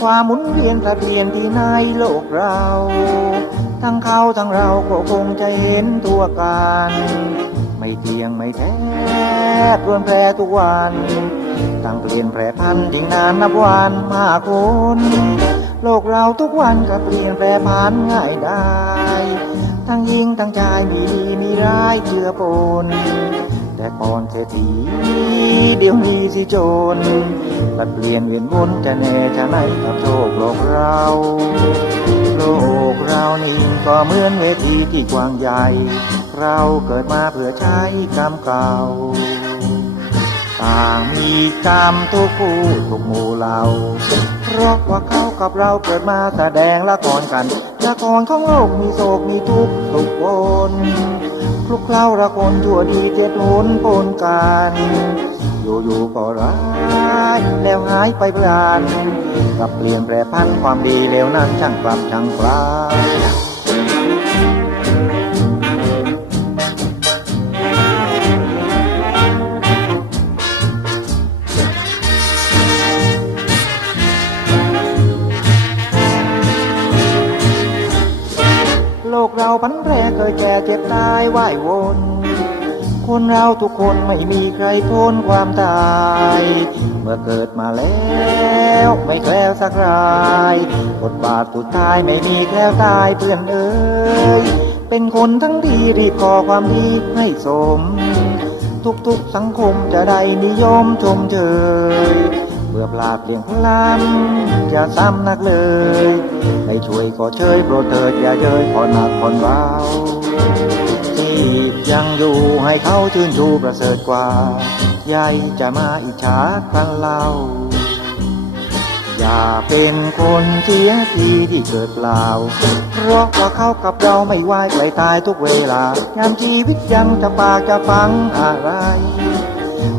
ความหมุนเวียนผลัดเปลี่ยนที่ในโลกเรา ทั้งเขาทั้งเราก็คงจะเห็นตัวกัน ไม่เที่ยงไม่แท้รวนแปรทุกวันตั้งเปลี่ยนแปรพันยิ่งนานนับวันมากคนโลกเราทุกวันก็เปลี่ยนแปรพันง่ายได้ ทั้งหญิงทั้งชายมีดีมีร้ายเจือปนแต่ก่อนเศรษฐีเดี๋ ยวนี้สิจนปัดเปลี่ยนเวียนวนจะแน่จะไหนกับโชคโลกเรา โลกเรานี่ก็เหมือนเวทีที่กว้างใหญ่ เราเกิดมาเพื่อใช้กรรมเก่า ต่างมีกรรมทุกผู้ทุกหมู่เรา เพราะว่าเขากับเราเกิดมาแสดงละครกันละครของโลกมีโศกมีทุกข์ทุกคนคลุกเคล้าละคนชั่วดีเจ็ดหนปนกัน ก็ร้ายแล้วหายไปพลันกลับเปลี่ยนแปรพันความดีเลวนั้นช่างกลับช่างกลายโลกเราพันแปรเกิดแก่เจ็บตายว่ายวน คนเราทุกคนไม่มีใครพ้นความตาย เมื่อเกิดมาแล้วไม่แคล้วสักรายบทบาทสุดท้ายไม่มีแคล้วตายเพื่อนเอ้ยเป็นคนทั้งดีรีบก่อความดีให้สม ทุกๆสังคมจะได้นิยมชมเชยเมื่อพลาดเลี่ยงพลันจะซ้ำนักเลยให้ช่วยก็เชยโปรดเถิดอย่าเชยผ่อนหนักผ่อนเบา ยังอยู่ให้เขาชื่นชูประเสริฐกว่า ใหญ่จะมาอิจฉากันเล่า อย่าเป็นคนเสียทีที่เกิดเปล่า เพราะว่าเขากับเราไม่ไหวไกลตายทุกเวลายามชีวิตยังจะปากจะฟังอะไร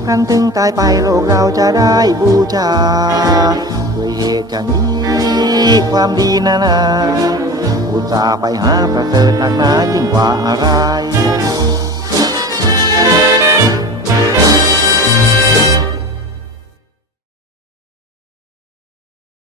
ครั้นถึงตายไปโลกเราจะได้บูชาด้วยเหตุอย่างนี้ความดีนานาอุตส่าห์ไปหาประเสริฐนักหนายิ่งกว่าอะไร